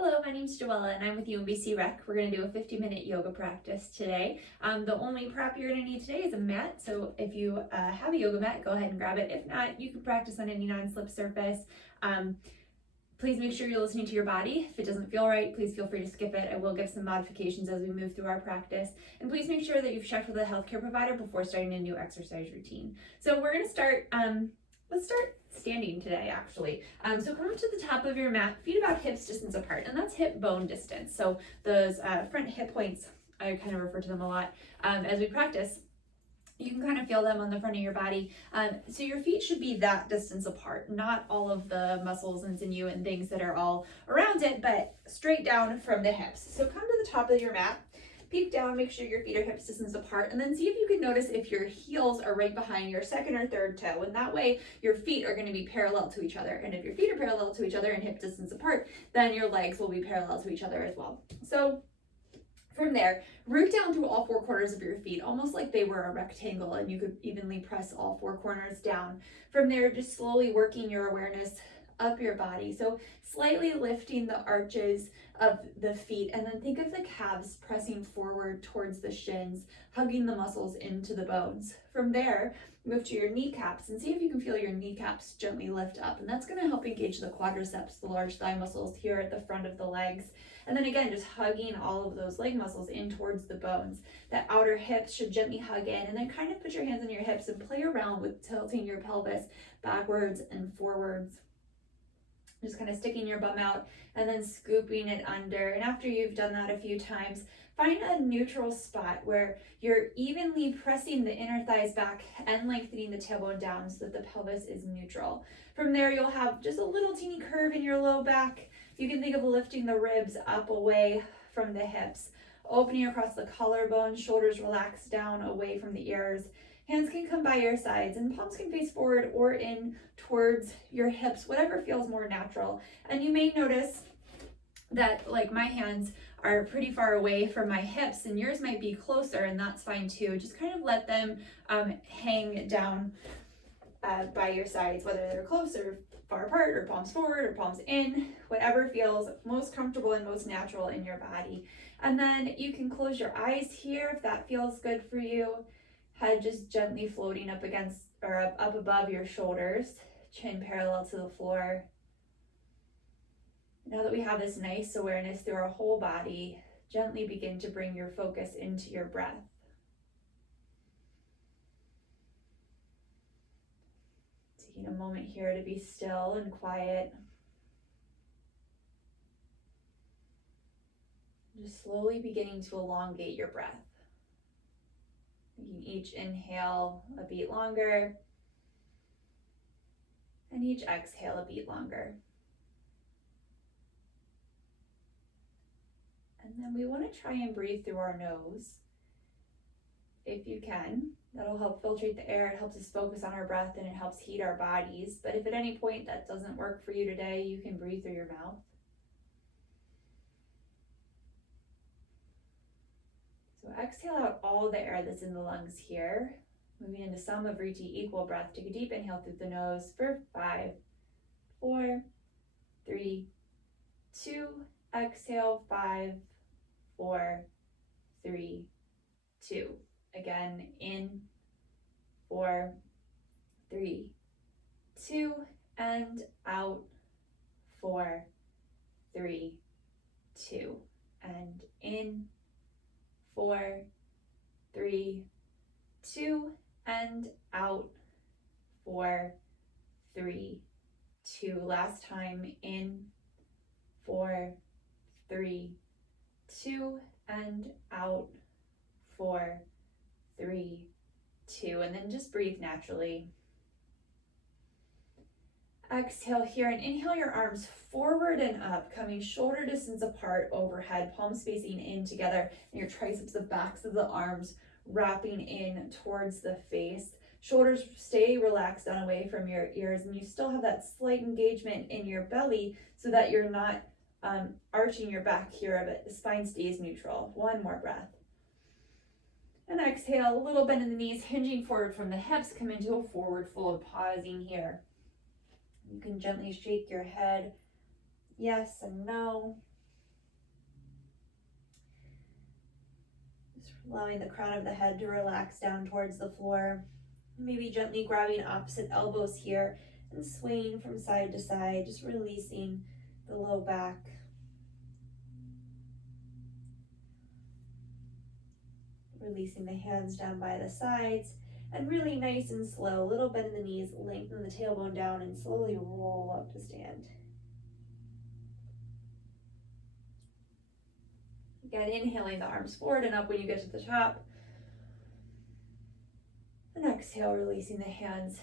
Hello, my name's Joella and I'm with UMBC Rec. We're going to do a 50-minute yoga practice today. The only prop you're going to need today is a mat. So if you have a yoga mat, go ahead and grab it. If not, you can practice on any non-slip surface. Please make sure you're listening to your body. If it doesn't feel right, please feel free to skip it. I will give some modifications as we move through our practice. And please make sure that you've checked with a healthcare provider before starting a new exercise routine. So we're going to start, let's start standing today actually. So come up to the top of your mat, feet about hips distance apart, and that's hip bone distance. So those front hip points, I kind of refer to them a lot as we practice. You can kind of feel them on the front of your body. So your feet should be that distance apart, not all of the muscles and sinew and things that are all around it, but straight down from the hips. So come to the top of your mat, peek down, make sure your feet are hip distance apart, and then see if you can notice if your heels are right behind your second or third toe. And that way your feet are going to be parallel to each other. And if your feet are parallel to each other and hip distance apart, then your legs will be parallel to each other as well. So from there, root down through all four corners of your feet, almost like they were a rectangle, and you could evenly press all four corners down. From there, just slowly working your awareness up your body. So slightly lifting the arches of the feet, and then think of the calves pressing forward towards the shins, hugging the muscles into the bones. From there, move to your kneecaps and see if you can feel your kneecaps gently lift up. And that's going to help engage the quadriceps, the large thigh muscles here at the front of the legs. And then again, just hugging all of those leg muscles in towards the bones. The outer hips should gently hug in, and then kind of put your hands on your hips and play around with tilting your pelvis backwards and forwards. Just kind of sticking your bum out and then scooping it under. And after you've done that a few times, find a neutral spot where you're evenly pressing the inner thighs back and lengthening the tailbone down so that the pelvis is neutral. From there, you'll have just a little teeny curve in your low back. You can think of lifting the ribs up away from the hips, opening across the collarbone, shoulders relax down away from the ears. Hands can come by your sides and palms can face forward or in towards your hips, whatever feels more natural. And you may notice that, like, my hands are pretty far away from my hips and yours might be closer, and that's fine too. Just kind of let them hang down by your sides, whether they're close or far apart, or palms forward or palms in, whatever feels most comfortable and most natural in your body. And then you can close your eyes here if that feels good for you. Head just gently floating up against or up above your shoulders, chin parallel to the floor. Now that we have this nice awareness through our whole body, gently begin to bring your focus into your breath. Taking a moment here to be still and quiet. Just slowly beginning to elongate your breath. Making each inhale a beat longer, and each exhale a beat longer. And then we want to try and breathe through our nose, if you can. That'll help filtrate the air, it helps us focus on our breath, and it helps heat our bodies. But if at any point that doesn't work for you today, you can breathe through your mouth. So exhale out all the air that's in the lungs here. Moving into Samavritti, equal breath. Take a deep inhale through the nose for 5, 4, 3, 2. Exhale, 5, 4, 3, 2. Again, in 4, 3, 2, and out 4, 3, 2, and in 4, 3, 2, and out 4, 3, 2. Last time, in 4, 3, 2, and out 4, 3, 2. And then just breathe naturally. Exhale here and inhale your arms forward and up, coming shoulder distance apart overhead, palms facing in together, and your triceps, the backs of the arms wrapping in towards the face. Shoulders stay relaxed down away from your ears, and you still have that slight engagement in your belly so that you're not arching your back here, but the spine stays neutral. One more breath. And exhale, a little bend in the knees, hinging forward from the hips, come into a forward fold, pausing here. You can gently shake your head, yes and no. allowing the crown of the head to relax down towards the floor. Maybe gently grabbing opposite elbows here and swaying from side to side, just releasing the low back. Releasing the hands down by the sides, and really nice and slow, little bend in the knees, lengthen the tailbone down, and slowly roll up to stand. Again, inhaling the arms forward and up when you get to the top. And exhale, releasing the hands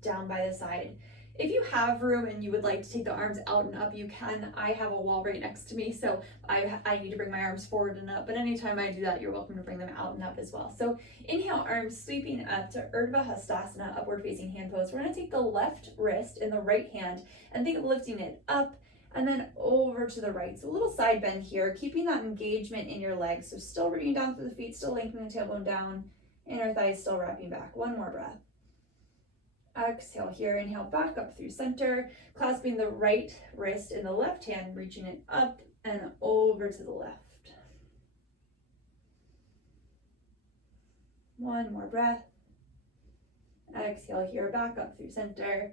down by the side. If you have room and you would like to take the arms out and up, you can. I have a wall right next to me, so I need to bring my arms forward and up, but anytime I do that, you're welcome to bring them out and up as well. So inhale, arms sweeping up to Urdhva Hastasana, upward facing hand pose. We're gonna take the left wrist in the right hand and think of lifting it up and then over to the right. So a little side bend here, keeping that engagement in your legs. So still rooting down through the feet, still lengthening the tailbone down, inner thighs still wrapping back. One more breath. Exhale here, inhale back up through center, clasping the right wrist in the left hand, reaching it up and over to the left. One more breath. Exhale here, back up through center.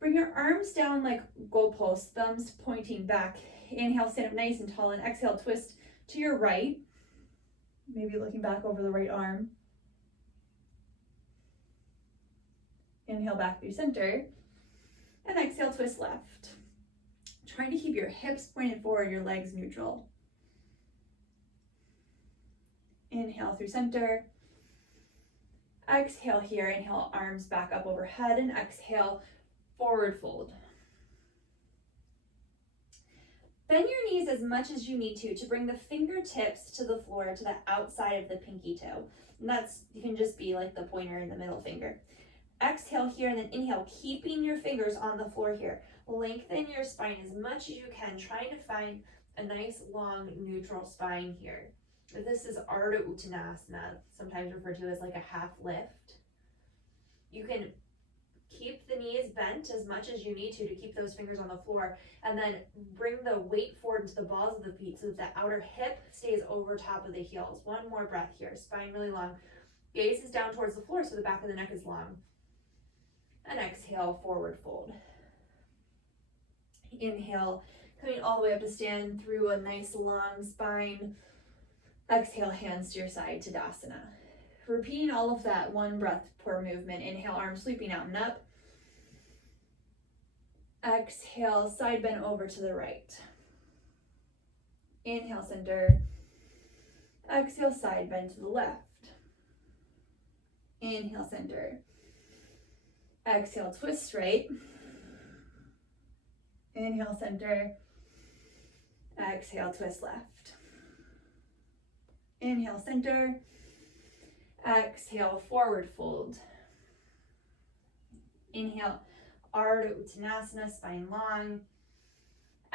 Bring your arms down like goalposts, thumbs pointing back. Inhale, stand up nice and tall, and exhale, twist to your right. Maybe looking back over the right arm. Inhale back through center, and exhale, twist left. Trying to keep your hips pointed forward, your legs neutral. Inhale through center. Exhale here, inhale, arms back up overhead, and exhale, forward fold. Bend your knees as much as you need to bring the fingertips to the floor, to the outside of the pinky toe. And you can just be like the pointer and the middle finger. Exhale here, and then inhale, keeping your fingers on the floor here. Lengthen your spine as much as you can, trying to find a nice long neutral spine here. This is Ardha Uttanasana, sometimes referred to as like a half lift. You can keep the knees bent as much as you need to keep those fingers on the floor, and then bring the weight forward into the balls of the feet so that the outer hip stays over top of the heels. One more breath here, spine really long. Gaze is down towards the floor so the back of the neck is long. And exhale, forward fold. Inhale, coming all the way up to stand through a nice long spine. Exhale, hands to your side, Tadasana. Repeating all of that, one breath per movement. Inhale, arms sweeping out and up. Exhale, side bend over to the right. Inhale, center. Exhale, side bend to the left. Inhale, center. Exhale, twist right. Inhale, center. Exhale, twist left. Inhale, center. Exhale, forward fold. Inhale, Ardha Uttanasana, spine long.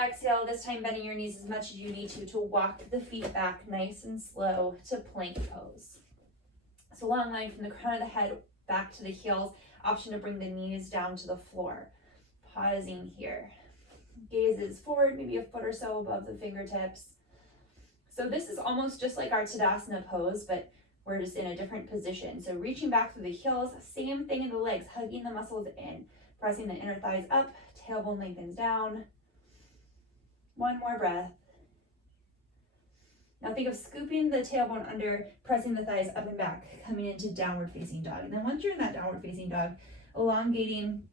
Exhale, this time bending your knees as much as you need to walk the feet back nice and slow to plank pose. So long line from the crown of the head back to the heels. Option to bring the knees down to the floor. Pausing here. Gaze is forward, maybe a foot or so above the fingertips. So this is almost just like our Tadasana pose, but we're just in a different position. So reaching back through the heels, same thing in the legs, hugging the muscles in, pressing the inner thighs up, tailbone lengthens down. One more breath. Now think of scooping the tailbone under, pressing the thighs up and back, coming into downward facing dog. And then once you're in that downward facing dog, elongating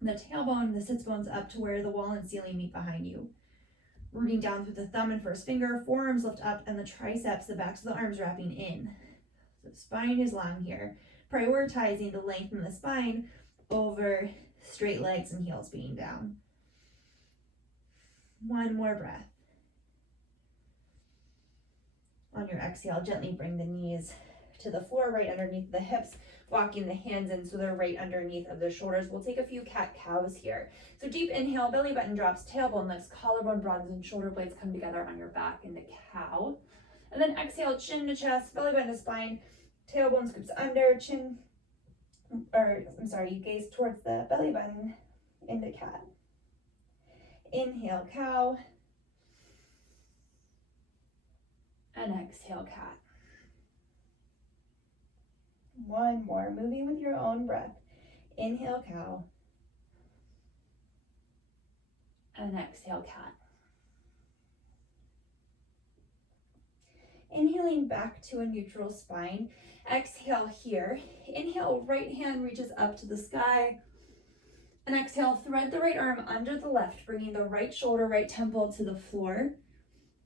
the tailbone, the sits bones up to where the wall and ceiling meet behind you. Rooting down through the thumb and first finger, forearms lift up, and the triceps, the backs of the arms wrapping in. So spine is long here. Prioritizing the length in the spine over straight legs and heels being down. One more breath. On your exhale, gently bring the knees to the floor, right underneath the hips, walking the hands in so they're right underneath of the shoulders. We'll take a few cat-cows here. So deep inhale, belly button drops, tailbone lifts, collarbone broadens, and shoulder blades come together on your back into cow. And then exhale, chin to chest, belly button to spine, tailbone scoops under, you gaze towards the belly button into cat. Inhale, cow. And exhale, cat. One more, moving with your own breath. Inhale, cow. And exhale, cat. Inhaling back to a neutral spine. Exhale here. Inhale, right hand reaches up to the sky. And exhale, thread the right arm under the left, bringing the right shoulder, right temple to the floor.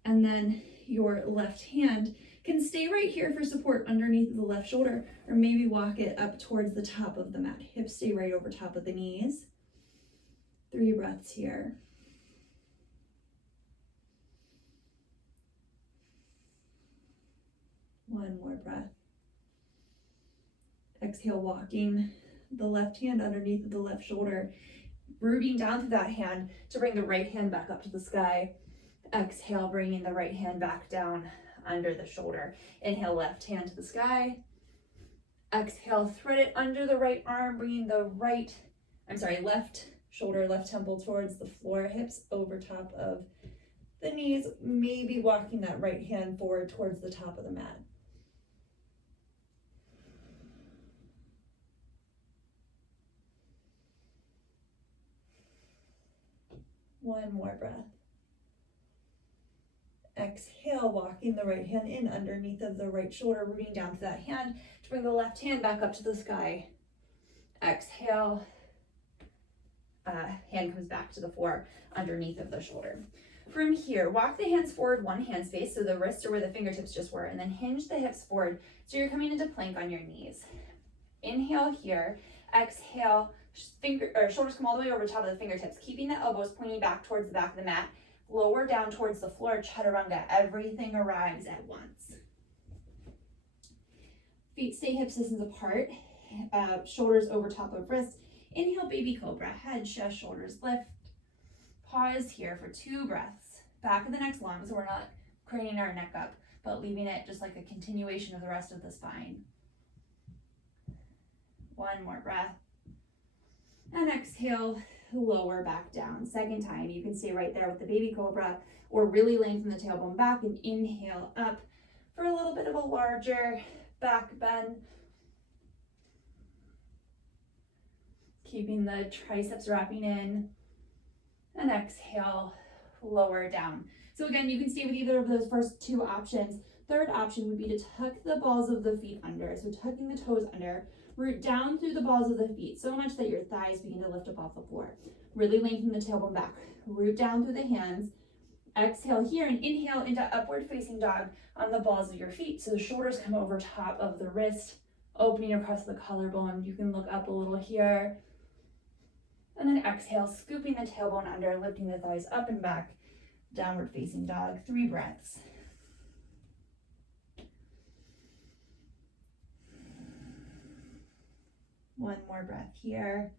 And then your left hand can stay right here for support underneath the left shoulder, or maybe walk it up towards the top of the mat. Hips stay right over top of the knees. 3 breaths here. One more breath. Exhale, walking the left hand underneath the left shoulder, rooting down through that hand to bring the right hand back up to the sky. Exhale, bringing the right hand back down under the shoulder. Inhale, left hand to the sky. Exhale, thread it under the right arm, bringing the left shoulder, left temple towards the floor, hips over top of the knees, maybe walking that right hand forward towards the top of the mat. One more breath. Exhale, walking the right hand in underneath of the right shoulder, rooting down to that hand to bring the left hand back up to the sky. Exhale, hand comes back to the floor underneath of the shoulder. From here, walk the hands forward 1 hand space, so the wrists are where the fingertips just were, and then hinge the hips forward so you're coming into plank on your knees. Inhale here. Exhale, shoulders come all the way over top of the fingertips, keeping the elbows pointing back towards the back of the mat. Lower down towards the floor, chaturanga. Everything arrives at once. Feet stay hip distance apart, shoulders over top of wrists. Inhale, baby cobra, head, chest, shoulders lift. Pause here for 2 breaths. Back of the neck's long, so we're not craning our neck up, but leaving it just like a continuation of the rest of the spine. 1 more breath. And exhale, lower back down. Second time, you can stay right there with the baby cobra, or really lengthen the tailbone back and inhale up for a little bit of a larger back bend. Keeping the triceps wrapping in. And exhale, lower down. So again, you can stay with either of those first 2 options. Third option would be to tuck the balls of the feet under. So tucking the toes under, root down through the balls of the feet so much that your thighs begin to lift up off the floor. Really lengthen the tailbone back. Root down through the hands. Exhale here and inhale into upward facing dog on the balls of your feet. So the shoulders come over top of the wrist, opening across the collarbone. You can look up a little here. And then exhale, scooping the tailbone under, lifting the thighs up and back, downward facing dog. 3 breaths. One more breath here.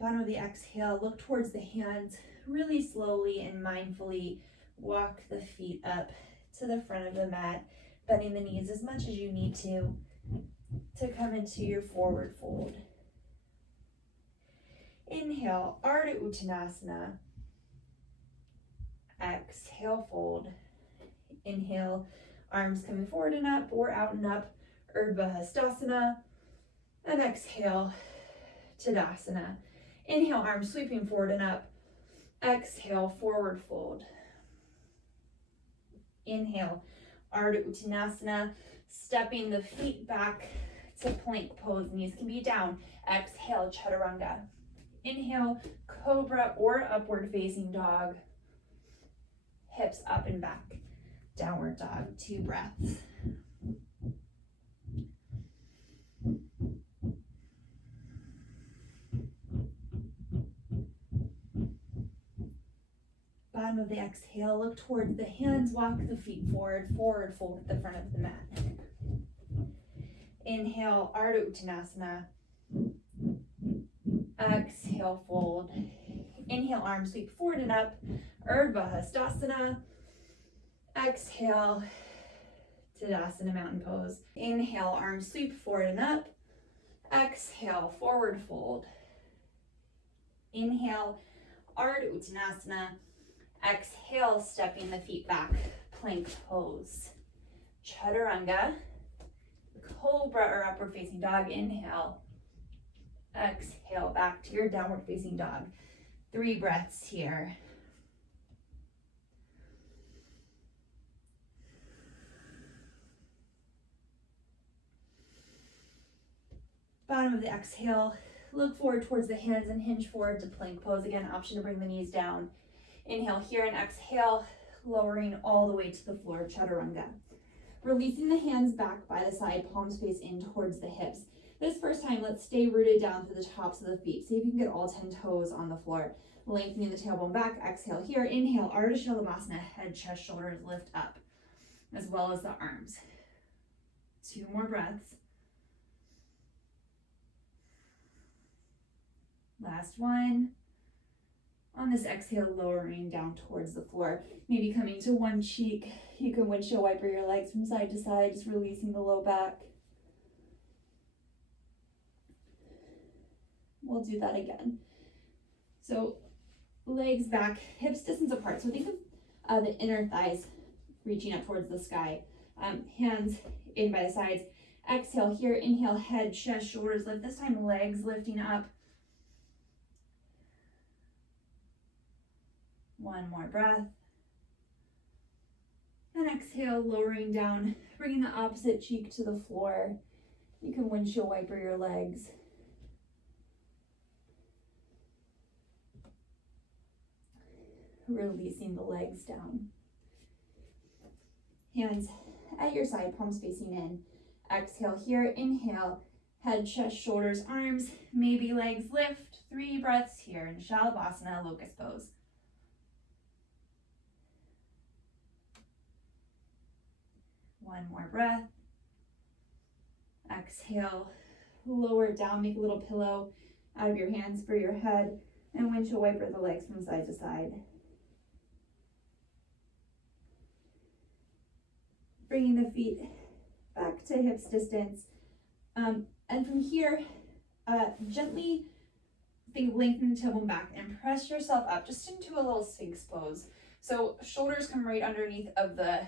Bottom of the exhale, look towards the hands. Really slowly and mindfully walk the feet up to the front of the mat, bending the knees as much as you need to come into your forward fold. Inhale, Ardha Uttanasana. Exhale, fold. Inhale, arms coming forward and up or out and up, Urdhva Hastasana. And exhale, Tadasana. Inhale, arms sweeping forward and up. Exhale, forward fold. Inhale, Ardha Uttanasana, stepping the feet back to plank pose. Knees can be down. Exhale, chaturanga. Inhale, cobra or upward facing dog. Hips up and back. Downward dog, 2 breaths. Bottom of the exhale, look towards the hands, walk the feet forward, forward fold at the front of the mat. Inhale, Ardha Uttanasana. Exhale, fold. Inhale, arms sweep forward and up, Urdhva Hastasana. Exhale, Tadasana, mountain pose. Inhale, arms sweep forward and up. Exhale, forward fold. Inhale, Ardha Uttanasana. Exhale, stepping the feet back, plank pose. Chaturanga. Cobra or upward facing dog. Inhale. Exhale, back to your downward facing dog. 3 breaths here. Bottom of the exhale, look forward towards the hands and hinge forward to plank pose. Again, option to bring the knees down. Inhale here and exhale, lowering all the way to the floor, chaturanga. Releasing the hands back by the side, palms face in towards the hips. This first time, let's stay rooted down through the tops of the feet. See if you can get all 10 toes on the floor. Lengthening the tailbone back, exhale here. Inhale, Ardha Shalabhasana, head, chest, shoulders lift up, as well as the arms. 2 more breaths. Last one. On this exhale, lowering down towards the floor. Maybe coming to one cheek. You can windshield wiper your legs from side to side, just releasing the low back. We'll do that again. So legs back, hips distance apart. So think of the inner thighs reaching up towards the sky. Hands in by the sides. Exhale here, inhale, head, chest, shoulders lift. This time legs lifting up. 1 more breath. And exhale, lowering down, bringing the opposite cheek to the floor. You can windshield wiper your legs. Releasing the legs down. Hands at your side, palms facing in. Exhale here, inhale, head, chest, shoulders, arms, maybe legs lift. 3 breaths here in Shalabhasana, locust pose. One more breath. Exhale, lower it down, make a little pillow out of your hands for your head, and windshield wiper the legs from side to side. Bringing the feet back to hips distance. And from here, gently lengthen the tailbone back and press yourself up just into a little Sphinx pose. So shoulders come right underneath of the,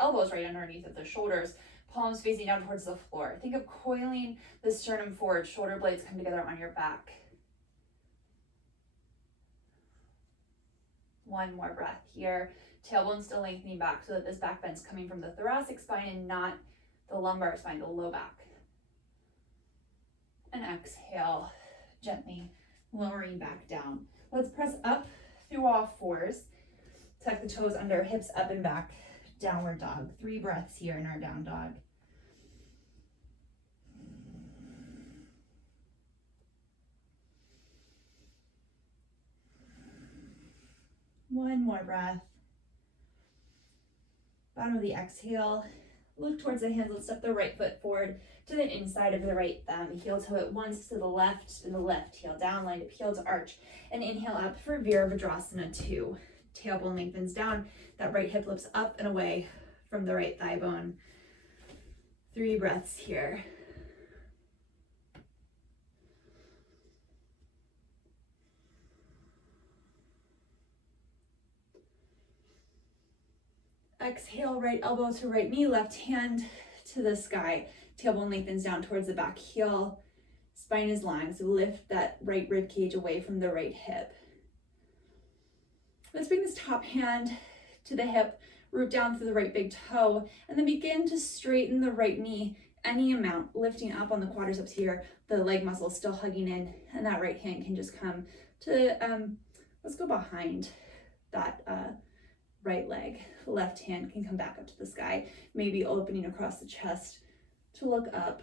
elbows right underneath of the shoulders, palms facing down towards the floor. Think of coiling the sternum forward, shoulder blades come together on your back. 1 more breath here. Tailbone still lengthening back so that this back bend's coming from the thoracic spine and not the lumbar spine, the low back. And exhale, gently lowering back down. Let's press up through all 4s. Tuck the toes under, hips up and back, downward dog. 3 breaths here in our down dog. One more breath. Bottom of the exhale, look towards the hands. Let's step the right foot forward to the inside of the right thumb. Heel toe it once to the left, and the left heel down, lined up heel to arch. And inhale up for Virabhadrasana 2. Tailbone lengthens down, that right hip lifts up and away from the right thigh bone. 3 breaths here. Exhale, right elbow to right knee, left hand to the sky. Tailbone lengthens down towards the back heel. Spine is long, so lift that right rib cage away from the right hip. Let's bring this top hand to the hip, root down through the right big toe, and then begin to straighten the right knee any amount, lifting up on the quadriceps here, the leg muscle still hugging in, and that right hand can just come to, let's go behind that right leg. Left hand can come back up to the sky, maybe opening across the chest to look up.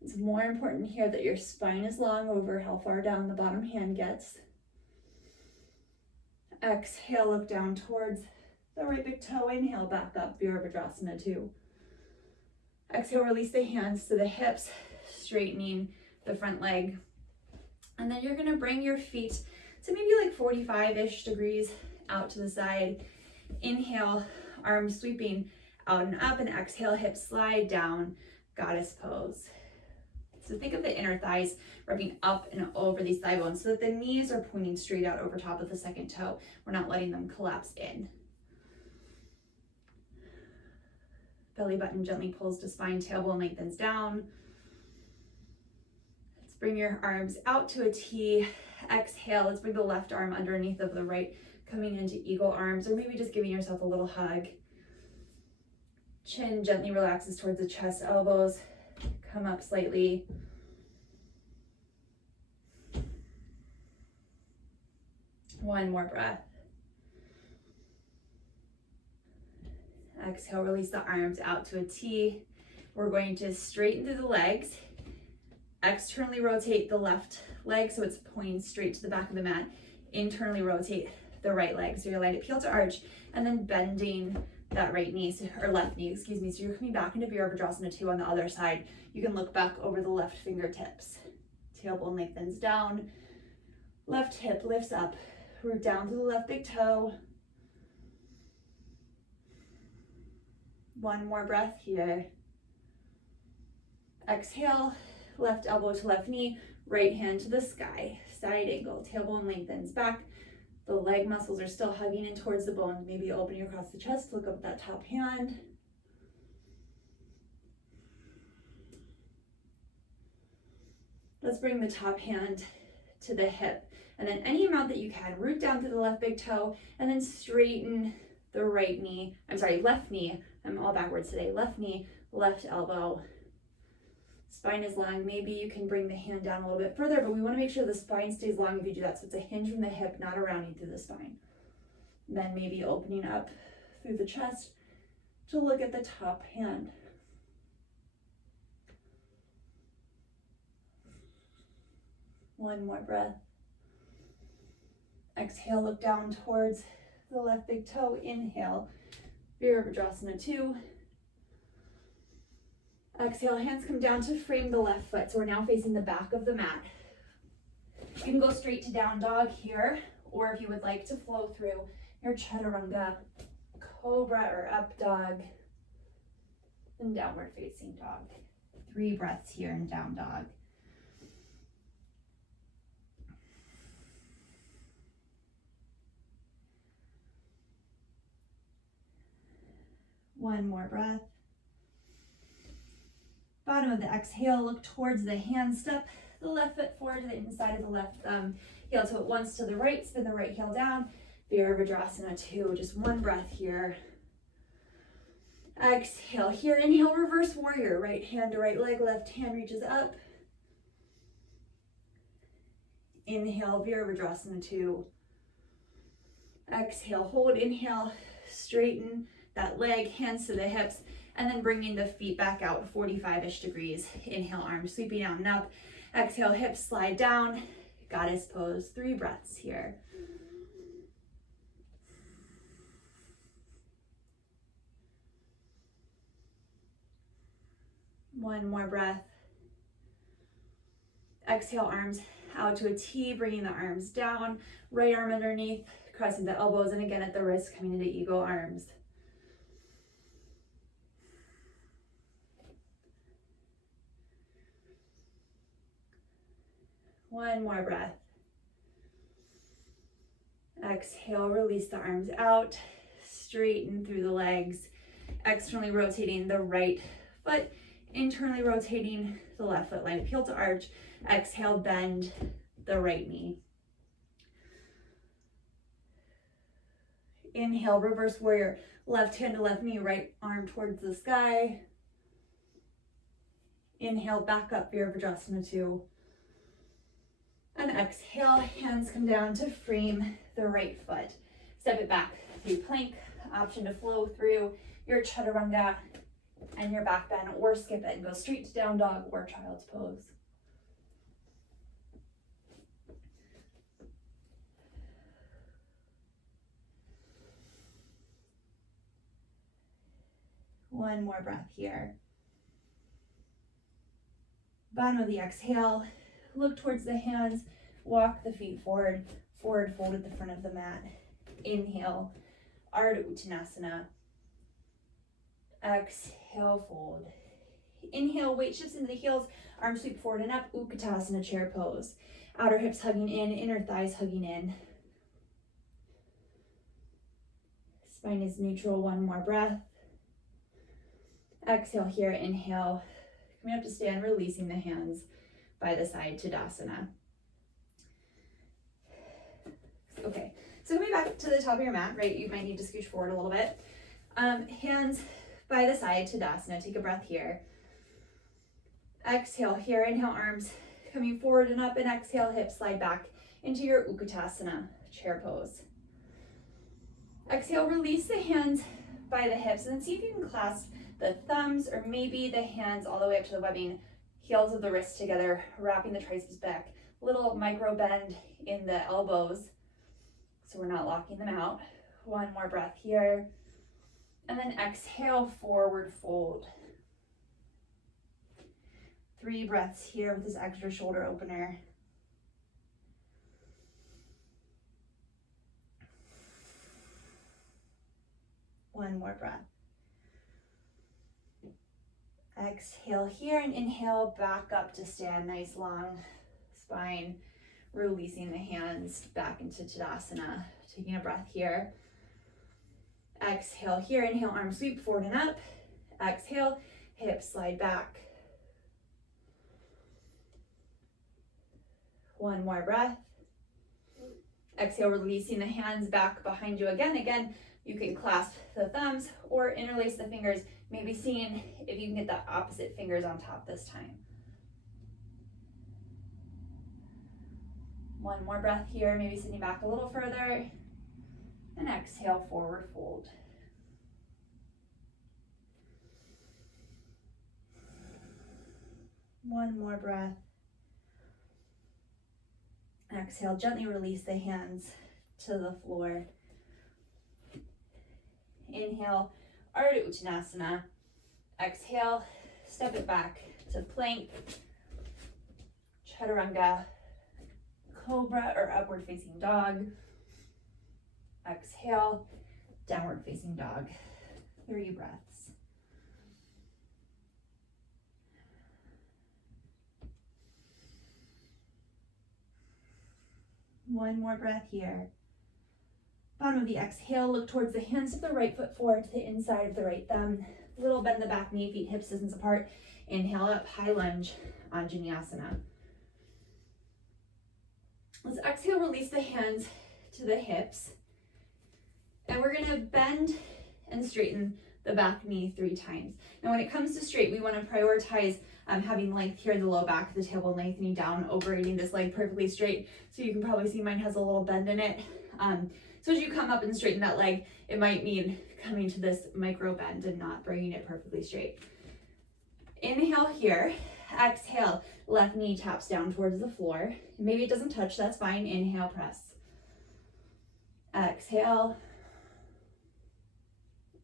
It's more important here that your spine is long over how far down the bottom hand gets. Exhale, look down towards the right big toe. Inhale, back up, Virabhadrasana 2. Exhale, release the hands to the hips, straightening the front leg. And then you're gonna bring your feet to maybe like 45-ish degrees out to the side. Inhale, arms sweeping out and up, and exhale, hips slide down, goddess pose. So think of the inner thighs rubbing up and over these thigh bones so that the knees are pointing straight out over top of the second toe. We're not letting them collapse in. Belly button gently pulls to spine, tailbone lengthens down. Let's bring your arms out to a T. Exhale, let's bring the left arm underneath of the right, coming into eagle arms, or maybe just giving yourself a little hug. Chin gently relaxes towards the chest, elbows come up slightly. One more breath. Exhale, release the arms out to a T. We're going to straighten through the legs. Externally rotate the left leg so it's pointing straight to the back of the mat. Internally rotate the right leg. So you're allowed to peel to arch and then bending that right knee, or left knee, excuse me. So you're coming back into Virabhadrasana 2 on the other side. You can look back over the left fingertips. Tailbone lengthens down. Left hip lifts up. Root down to the left big toe. One more breath here. Exhale, left elbow to left knee, right hand to the sky. Side angle, tailbone lengthens back. The leg muscles are still hugging in towards the bone. Maybe opening across the chest, look up at that top hand. Let's bring the top hand to the hip. And then any amount that you can, root down to the left big toe, and then straighten the right knee. Left knee. I'm all backwards today. Left knee, left elbow. Spine is long. Maybe you can bring the hand down a little bit further, but we want to make sure the spine stays long if you do that. So it's a hinge from the hip, not a rounding through the spine. And then maybe opening up through the chest to look at the top hand. One more breath. Exhale, look down towards the left big toe. Inhale, Virabhadrasana 2. Exhale, hands come down to frame the left foot. So we're now facing the back of the mat. You can go straight to down dog here, or if you would like to flow through your chaturanga, cobra or up dog, and downward facing dog. 3 breaths here in down dog. One more breath. Bottom of the exhale, look towards the hand, step the left foot forward to the inside of the left heel toe once to the right, spin the right heel down. Virabhadrasana 2, just one breath here. Exhale here, inhale, reverse warrior, right hand to right leg, left hand reaches up. Inhale, Virabhadrasana 2. Exhale, hold, inhale, straighten that leg, hands to the hips, and then bringing the feet back out 45-ish degrees. Inhale, arms sweeping out and up. Exhale, hips slide down. Goddess pose, 3 breaths here. One more breath. Exhale, arms out to a T, bringing the arms down. Right arm underneath, crossing the elbows, and again at the wrist, coming into eagle arms. One more breath. Exhale, release the arms out, straighten through the legs, externally rotating the right foot, internally rotating the left foot, line heel to arch. Exhale, bend the right knee. Inhale, reverse warrior, left hand to left knee, right arm towards the sky. Inhale, back up, Virabhadrasana 2. And exhale, hands come down to frame the right foot. Step it back through plank, option to flow through your chaturanga and your back bend, or skip it and go straight to down dog or child's pose. One more breath here. Bottom of the exhale, look towards the hands, walk the feet forward, forward fold at the front of the mat. Inhale, Ardha Uttanasana. Exhale, fold. Inhale, weight shifts into the heels, arms sweep forward and up, Utkatasana, chair pose. Outer hips hugging in, inner thighs hugging in. Spine is neutral, one more breath. Exhale here, inhale, coming up to stand, releasing the hands by the side, Tadasana. Okay, so coming back to the top of your mat, right, you might need to scooch forward a little bit. Hands by the side, Tadasana, take a breath here. Exhale here, inhale, arms coming forward and up, and exhale, hips slide back into your Utkatasana, chair pose. Exhale, release the hands by the hips, and then see if you can clasp the thumbs or maybe the hands all the way up to the webbing, heels of the wrists together, wrapping the triceps back. Little micro bend in the elbows, so we're not locking them out. One more breath here. And then exhale, forward fold. 3 breaths here with this extra shoulder opener. One more breath. Exhale here and inhale, back up to stand. Nice long spine. Releasing the hands back into Tadasana. Taking a breath here. Exhale here, inhale, arms sweep forward and up. Exhale, hips slide back. One more breath. Exhale, releasing the hands back behind you again. Again, you can clasp the thumbs or interlace the fingers, maybe seeing if you can get the opposite fingers on top this time. One more breath here, maybe sitting back a little further. And exhale, forward fold. One more breath. Exhale, gently release the hands to the floor. Inhale, Ardha Uttanasana. Exhale, step it back to plank, Chaturanga, Cobra or upward facing dog. Exhale, downward facing dog. 3 breaths. One more breath here. Bottom of the exhale, look towards the hands of the right foot forward to the inside of the right thumb. Little bend in the back knee, feet hips distance apart. Inhale up, high lunge, Anjaneyasana. Let's exhale, release the hands to the hips. And we're gonna bend and straighten the back knee 3 times. Now when it comes to straight, we wanna prioritize having length here in the low back of the tailbone, lengthening down, overeating this leg perfectly straight. So you can probably see mine has a little bend in it. So as you come up and straighten that leg, it might mean coming to this micro bend and not bringing it perfectly straight. Inhale here, exhale, left knee taps down towards the floor. Maybe it doesn't touch, that's fine. Inhale, press. Exhale.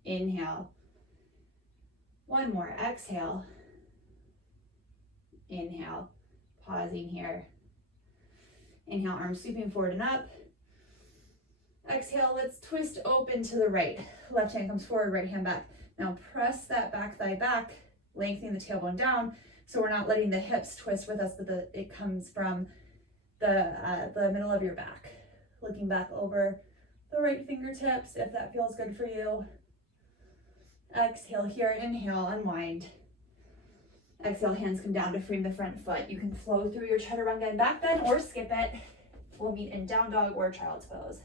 Inhale. One more, exhale. Inhale, pausing here. Inhale, arms sweeping forward and up. Exhale, let's twist open to the right. Left hand comes forward, right hand back. Now press that back thigh back, lengthening the tailbone down, so we're not letting the hips twist with us, but it comes from the middle of your back. Looking back over the right fingertips, if that feels good for you. Exhale here, inhale, unwind. Exhale, hands come down to frame the front foot. You can flow through your chaturanga and back bend or skip it. We'll meet in down dog or child's pose.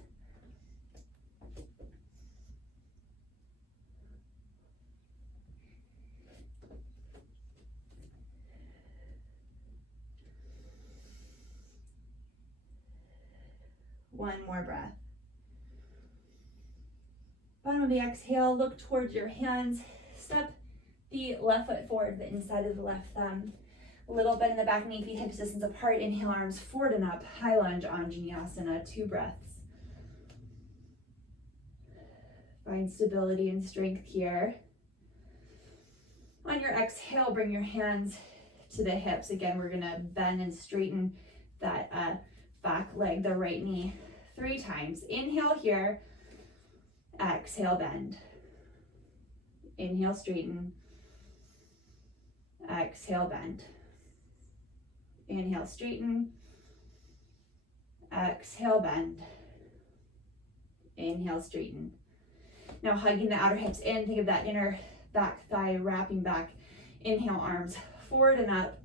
One more breath. Bottom of the exhale, look towards your hands. Step the left foot forward, the inside of the left thumb. A little bend in the back knee, feet hips distance apart. Inhale, arms forward and up. High lunge, Anjaneyasana, 2 breaths. Find stability and strength here. On your exhale, bring your hands to the hips. Again, we're gonna bend and straighten that back leg, the right knee, 3 times. Inhale here, exhale, bend. Inhale, straighten. Exhale, bend. Inhale, straighten. Exhale, bend. Inhale, straighten. Now hugging the outer hips in, think of that inner back thigh wrapping back. Inhale, arms forward and up.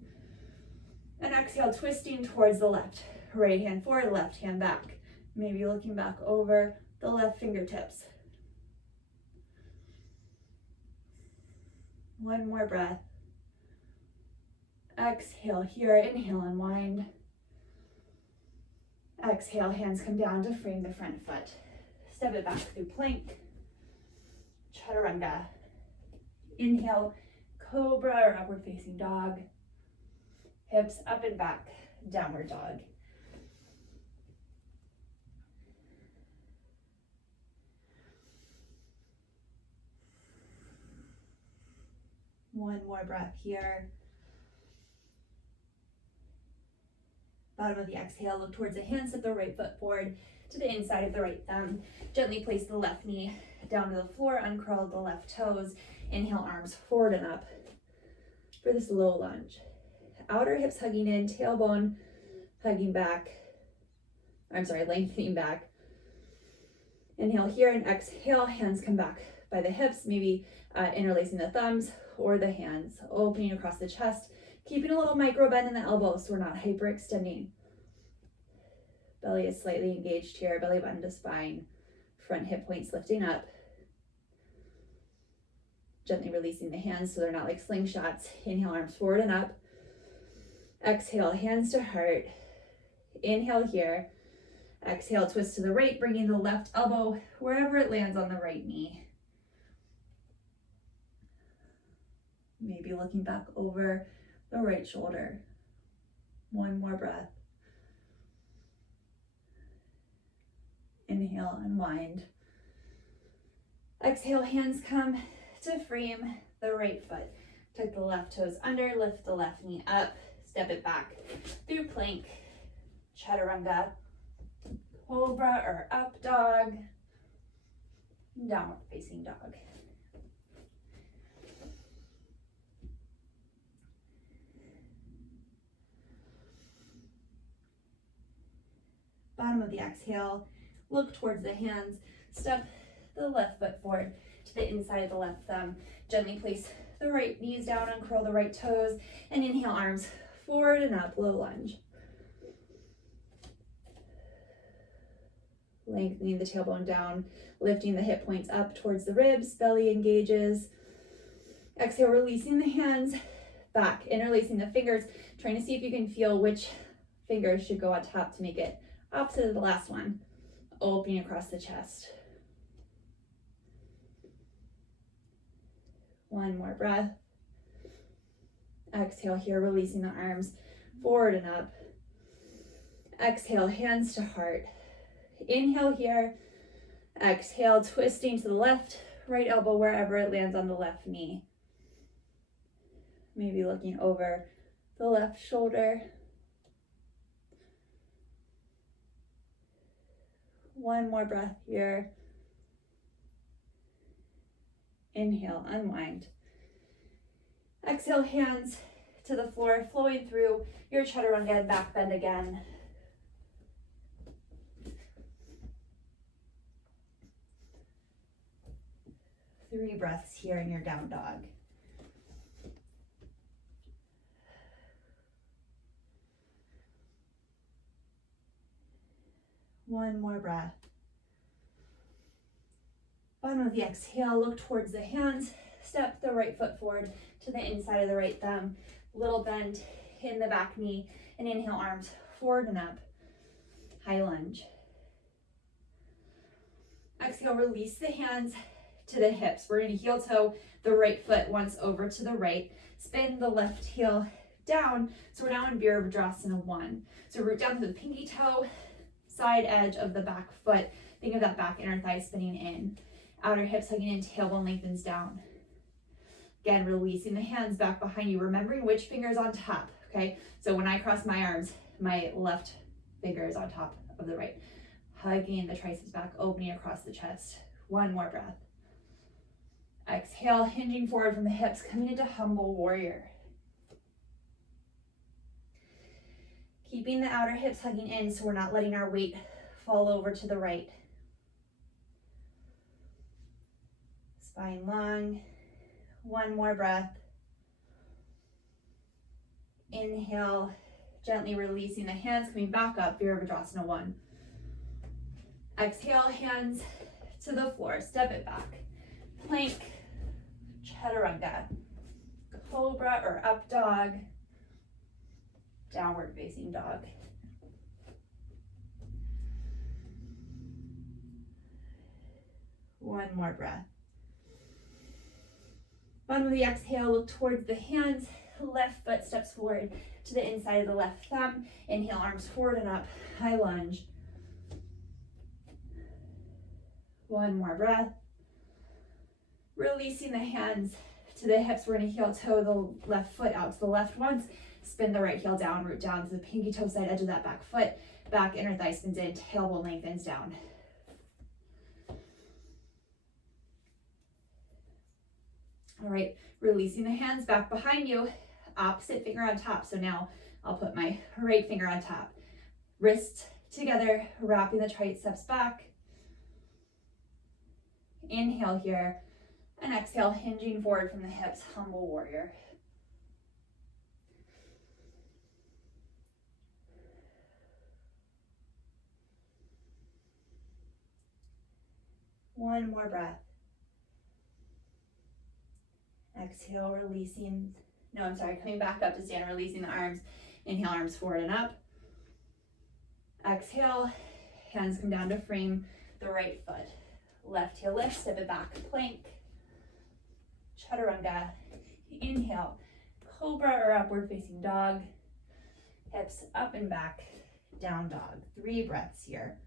And exhale, twisting towards the left. Right hand forward, left hand back. Maybe looking back over the left fingertips. One more breath. Exhale here, inhale, unwind. Exhale, hands come down to frame the front foot. Step it back through plank. Chaturanga. Inhale, cobra or upward facing dog. Hips up and back, downward dog. One more breath here. Bottom of the exhale, look towards the hands, step the right foot forward to the inside of the right thumb. Gently place the left knee down to the floor, uncurl the left toes. Inhale, arms forward and up for this low lunge. Outer hips hugging in, tailbone hugging back. Lengthening back. Inhale here and exhale, hands come back by the hips, maybe interlacing the thumbs or the hands, opening across the chest, keeping a little micro bend in the elbows so we're not hyperextending. Belly is slightly engaged here, belly button to spine, front hip points lifting up. Gently releasing the hands so they're not like slingshots. Inhale, arms forward and up. Exhale, hands to heart. Inhale here. Exhale, twist to the right, bringing the left elbow wherever it lands on the right knee. Maybe looking back over the right shoulder. One more breath. Inhale, unwind. Exhale, hands come to frame the right foot. Tuck the left toes under, lift the left knee up, step it back through plank, chaturanga, cobra or up dog, downward facing dog. Bottom of the exhale, look towards the hands, step the left foot forward to the inside of the left thumb. Gently place the right knees down, uncurl the right toes, and inhale, arms forward and up, low lunge. Lengthening the tailbone down, lifting the hip points up towards the ribs, belly engages. Exhale, releasing the hands back, interlacing the fingers, trying to see if you can feel which fingers should go on top to make it opposite of the last one. Opening across the chest. One more breath. Exhale here, releasing the arms forward and up. Exhale, hands to heart. Inhale here. Exhale, twisting to the left, right elbow wherever it lands on the left knee. Maybe looking over the left shoulder. One more breath here. Inhale, unwind. Exhale, hands to the floor, flowing through your chaturanga and back bend again. Three breaths here in your down dog. One more breath. Bottom of the exhale, look towards the hands, step the right foot forward to the inside of the right thumb, little bend in the back knee, and inhale, arms forward and up, high lunge. Exhale, release the hands to the hips. We're gonna heel toe the right foot once over to the right, spin the left heel down, so we're now in Virabhadrasana 1. So root down to the pinky toe, side edge of the back foot. Think of that back inner thigh spinning in. Outer hips hugging in, tailbone lengthens down. Again, releasing the hands back behind you, remembering which finger is on top, okay? So when I cross my arms, my left finger is on top of the right. Hugging the triceps back, opening across the chest. One more breath. Exhale, hinging forward from the hips, coming into humble warrior. Keeping the outer hips hugging in so we're not letting our weight fall over to the right. Spine long, One more breath. Inhale, gently releasing the hands, coming back up, Virabhadrasana 1. Exhale, hands to the floor, step it back. Plank, chaturanga, cobra or up dog, downward facing dog. One more breath. Bottom of the exhale, look towards the hands, left foot steps forward to the inside of the left thumb. Inhale, arms forward and up, high lunge. One more breath. Releasing the hands to the hips. We're gonna heel toe the left foot out to the left once. Spin the right heel down, root down to the pinky toe side edge of that back foot. Back inner thigh spins in, tailbone lengthens down. All right, releasing the hands back behind you, opposite finger on top. So now I'll put my right finger on top. Wrists together, wrapping the triceps back. Inhale here, and exhale, hinging forward from the hips, humble warrior. One more breath. Exhale, coming back up to stand, releasing the arms. Inhale, arms forward and up. Exhale, hands come down to frame the right foot. Left heel lift, step it back, plank. Chaturanga. Inhale, cobra or upward facing dog. Hips up and back, down dog. 3 breaths here.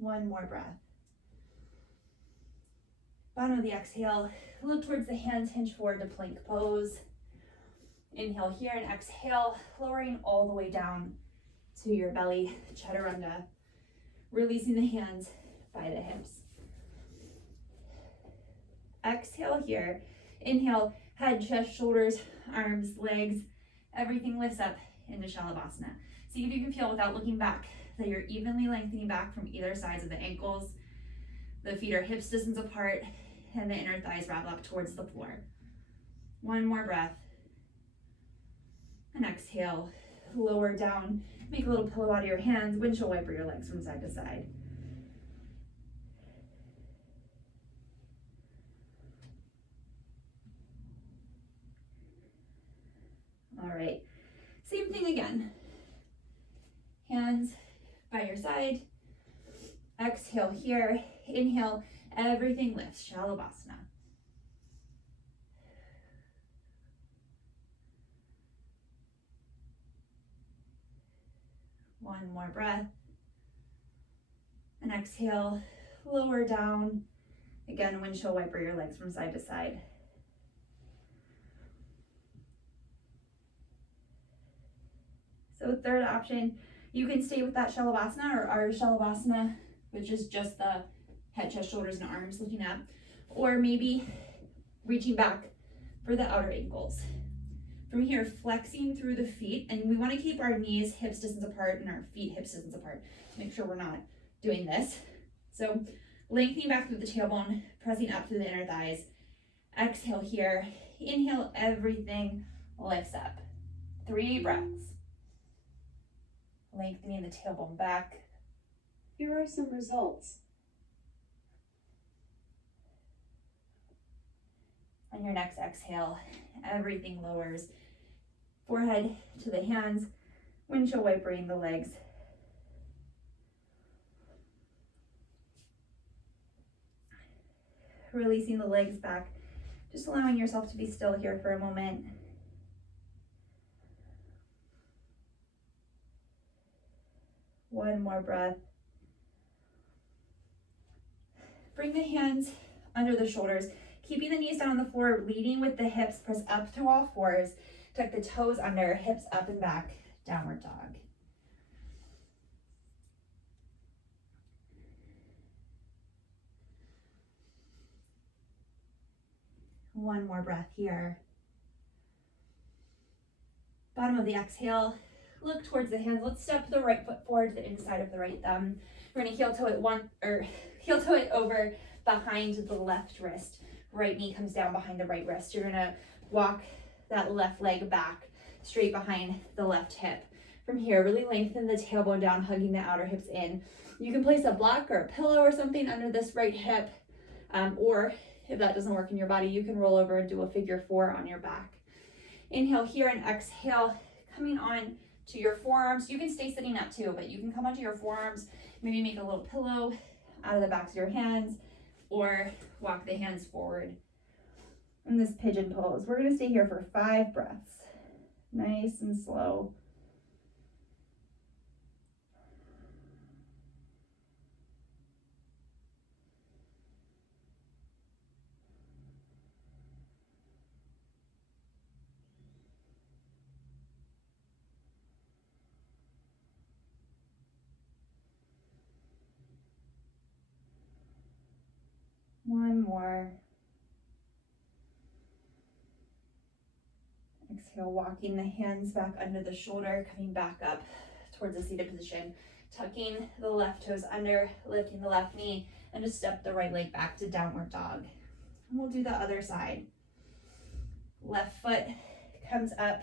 One more breath. Bottom of the exhale, look towards the hands, hinge forward to plank pose. Inhale here and exhale, lowering all the way down to your belly, chaturanga. Releasing the hands by the hips. Exhale here. Inhale, head, chest, shoulders, arms, legs, everything lifts up into Shalabhasana. See if you can feel without looking back that you're evenly lengthening back from either sides of the ankles. The feet are hips distance apart and the inner thighs wrap up towards the floor. One more breath. And exhale, lower down. Make a little pillow out of your hands, windshield wiper your legs from side to side. All right, same thing again. Hands by your side. Exhale here. Inhale, everything lifts, Shalabhasana. One more breath. And exhale, lower down. Again, windshield wiper your legs from side to side. So third option, you can stay with that Shalabhasana or our Shalabhasana, which is just the head, chest, shoulders, and arms looking up, or maybe reaching back for the outer ankles. From here, flexing through the feet, and we want to keep our knees hips distance apart and our feet hips distance apart to make sure we're not doing this. So lengthening back through the tailbone, pressing up through the inner thighs. Exhale here. Inhale, everything lifts up. 3 breaths. Lengthening the tailbone back. Here are some results. On your next exhale, everything lowers. Forehead to the hands, windshield wipering the legs. Releasing the legs back, just allowing yourself to be still here for a moment. One more breath. Bring the hands under the shoulders, keeping the knees down on the floor, leading with the hips, press up through all fours, tuck the toes under, hips up and back, downward dog. One more breath here. Bottom of the exhale, look towards the hands. Let's step the right foot forward to the inside of the right thumb. We're gonna heel toe it over behind the left wrist. Right knee comes down behind the right wrist. You're gonna walk that left leg back straight behind the left hip. From here, really lengthen the tailbone down, hugging the outer hips in. You can place a block or a pillow or something under this right hip, or if that doesn't work in your body, you can roll over and do a figure 4 on your back. Inhale here and exhale, coming on to your forearms. You can stay sitting up too, but you can come onto your forearms, maybe make a little pillow out of the backs of your hands, or walk the hands forward in this pigeon pose. We're gonna stay here for 5 breaths, nice and slow. One more. Exhale, walking the hands back under the shoulder, coming back up towards a seated position, tucking the left toes under, lifting the left knee, and just step the right leg back to downward dog. And we'll do the other side. Left foot comes up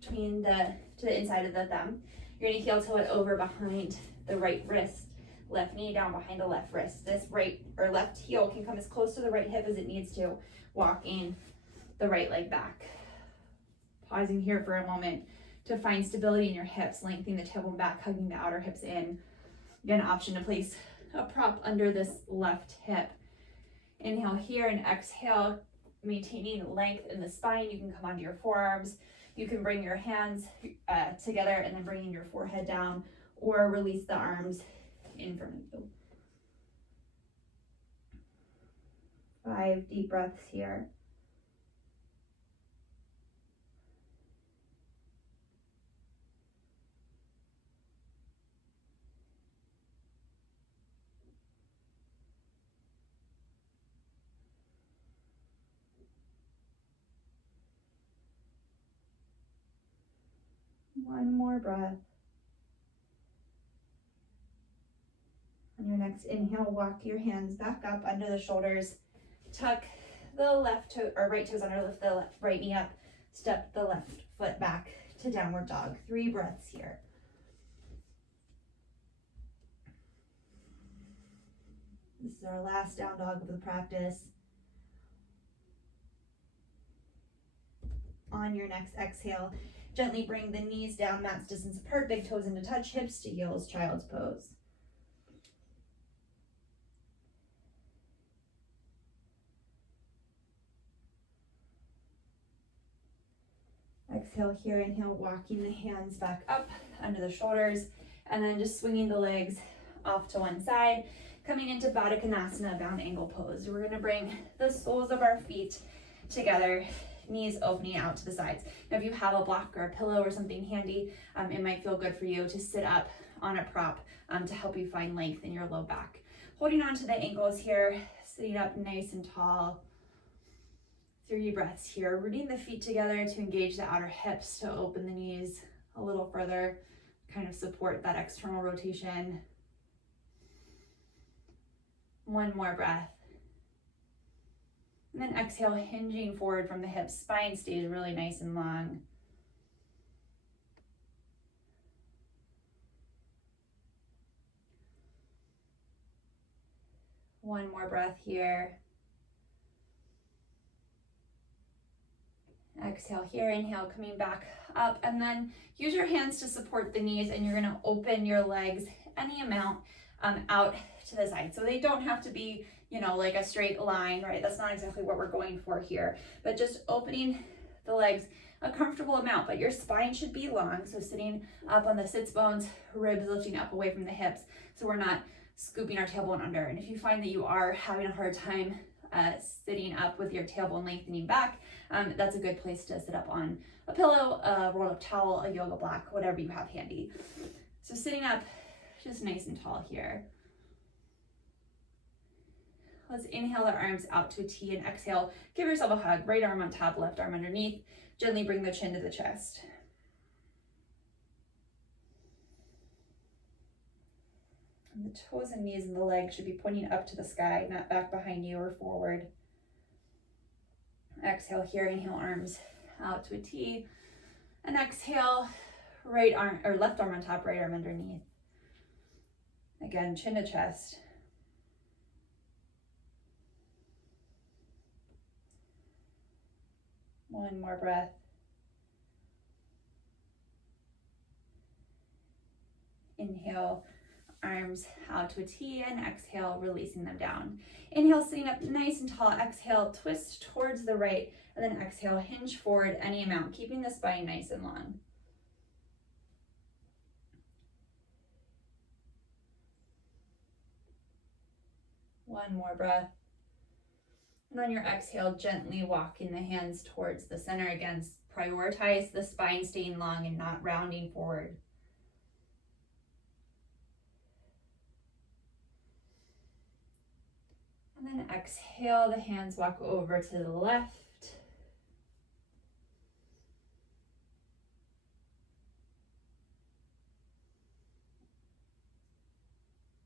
between to the inside of the thumb. You're gonna heel toe it over behind the right wrist. Left knee down behind the left wrist. This right or left heel can come as close to the right hip as it needs to, walking the right leg back. Pausing here for a moment to find stability in your hips, lengthening the tailbone back, hugging the outer hips in. Again, an option to place a prop under this left hip. Inhale here and exhale, maintaining length in the spine. You can come onto your forearms. You can bring your hands together and then bringing your forehead down, or release the arms in front of you. 5 deep breaths here. One more breath. On your next inhale, walk your hands back up under the shoulders. Tuck the left toe or right toes under, lift the right knee up. Step the left foot back to downward dog. 3 breaths here. This is our last down dog of the practice. On your next exhale, gently bring the knees down, mat's distance apart, big toes into touch, hips to heels, child's pose. Exhale here, inhale, walking the hands back up under the shoulders, and then just swinging the legs off to one side, coming into Baddha Konasana, bound angle pose. We're gonna bring the soles of our feet together, knees opening out to the sides. Now, if you have a block or a pillow or something handy, it might feel good for you to sit up on a prop to help you find length in your low back. Holding on to the ankles here, sitting up nice and tall. 3 breaths here, rooting the feet together to engage the outer hips, to open the knees a little further, kind of support that external rotation. 1 more breath. And then exhale, hinging forward from the hips. Spine stays really nice and long. One more breath here. Exhale here, inhale, coming back up, and then use your hands to support the knees, and you're gonna open your legs any amount out to the side. So they don't have to be, you know, like a straight line, right? That's not exactly what we're going for here, but just opening the legs a comfortable amount, but your spine should be long. So sitting up on the sits bones, ribs lifting up away from the hips, so we're not scooping our tailbone under. And if you find that you are having a hard time sitting up with your tailbone lengthening back, that's a good place to sit up on a pillow, a rolled up towel, a yoga block, whatever you have handy. So sitting up just nice and tall here. Let's inhale our arms out to a T and exhale. Give yourself a hug, right arm on top, left arm underneath. Gently bring the chin to the chest. And the toes and knees and the legs should be pointing up to the sky, not back behind you or forward. Exhale here, inhale, arms out to a T. And exhale, right arm or left arm on top, right arm underneath. Again, chin to chest. One more breath. Inhale, arms out to a T, and exhale, releasing them down. Inhale, sitting up nice and tall. Exhale, twist towards the right, and then exhale, hinge forward any amount, keeping the spine nice and long. One more breath. And on your exhale, gently walking the hands towards the center again. Prioritize the spine staying long and not rounding forward. And then exhale, the hands walk over to the left.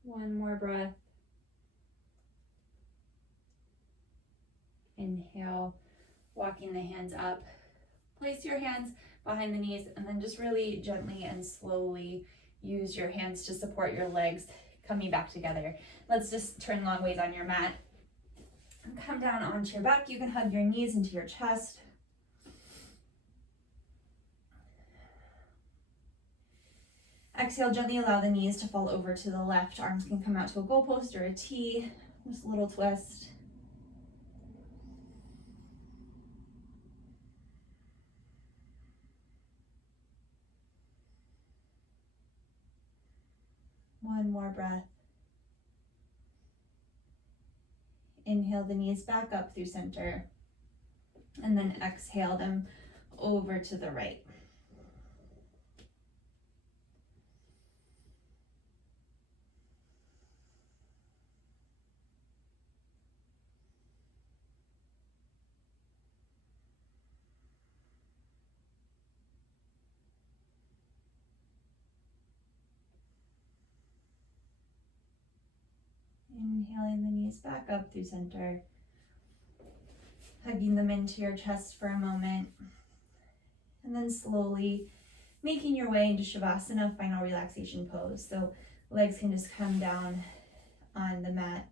One more breath. Inhale, walking the hands up. Place your hands behind the knees and then just really gently and slowly use your hands to support your legs coming back together. Let's just turn long ways on your mat. And come down onto your back. You can hug your knees into your chest. Exhale, gently allow the knees to fall over to the left. Arms can come out to a goalpost or a T. Just a little twist. One more breath. Inhale the knees back up through center. And then exhale them over to the right. Inhaling the knees back up through center. Hugging them into your chest for a moment. And then slowly making your way into Shavasana, final relaxation pose. So legs can just come down on the mat,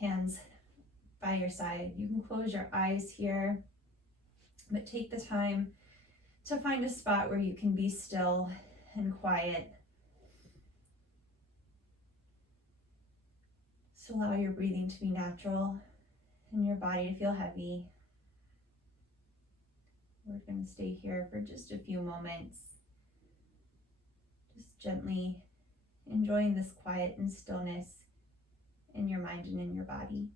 hands by your side. You can close your eyes here, but take the time to find a spot where you can be still and quiet. So allow your breathing to be natural and your body to feel heavy. We're going to stay here for just a few moments, just gently enjoying this quiet and stillness in your mind and in your body.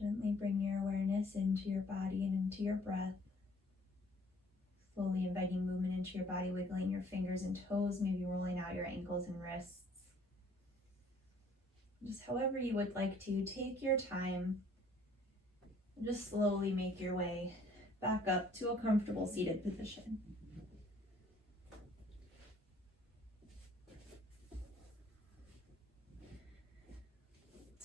Gently bring your awareness into your body and into your breath. Slowly inviting movement into your body, wiggling your fingers and toes, maybe rolling out your ankles and wrists. Just however you would like to, take your time and just slowly make your way back up to a comfortable seated position.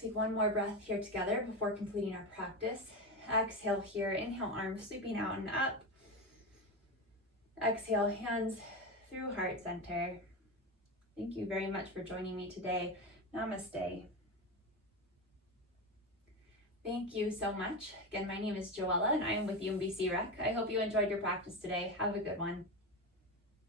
Take one more breath here together before completing our practice. Exhale here, inhale, arms sweeping out and up. Exhale, hands through heart center. Thank you very much for joining me today. Namaste. Thank you so much. Again, my name is Joella and I am with UMBC Rec. I hope you enjoyed your practice today. Have a good one.